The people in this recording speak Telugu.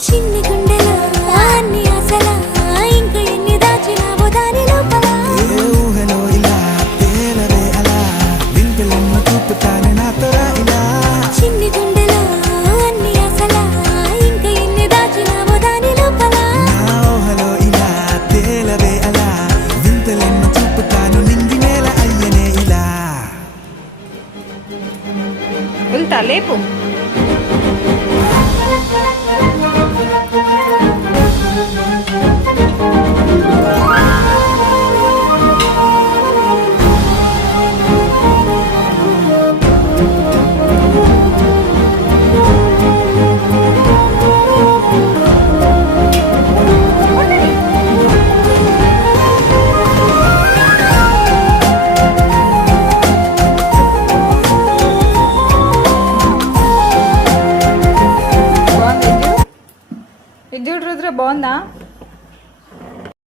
చిన్ని గుండెలో అన్ని ఆశలా ఇంకా ఎన్ని దాచినావో దాని లోపల ఏ ఊహలో ఇలా తేలవే అలా వింతలెన్నో చూపుతాను నాతో రా ఇలా చిన్ని గుండెలో అన్ని ఆశలా ఇంకా ఎన్ని దాచినావో దాని లోపల నా ఊహలో ఇలా తేలవే అలా వింతలెన్నో చూపుతాను నింగి నేల అయ్యనే ఇలా వెళ్తా లేపు ఇది చూడు రుద్ర బాగుందా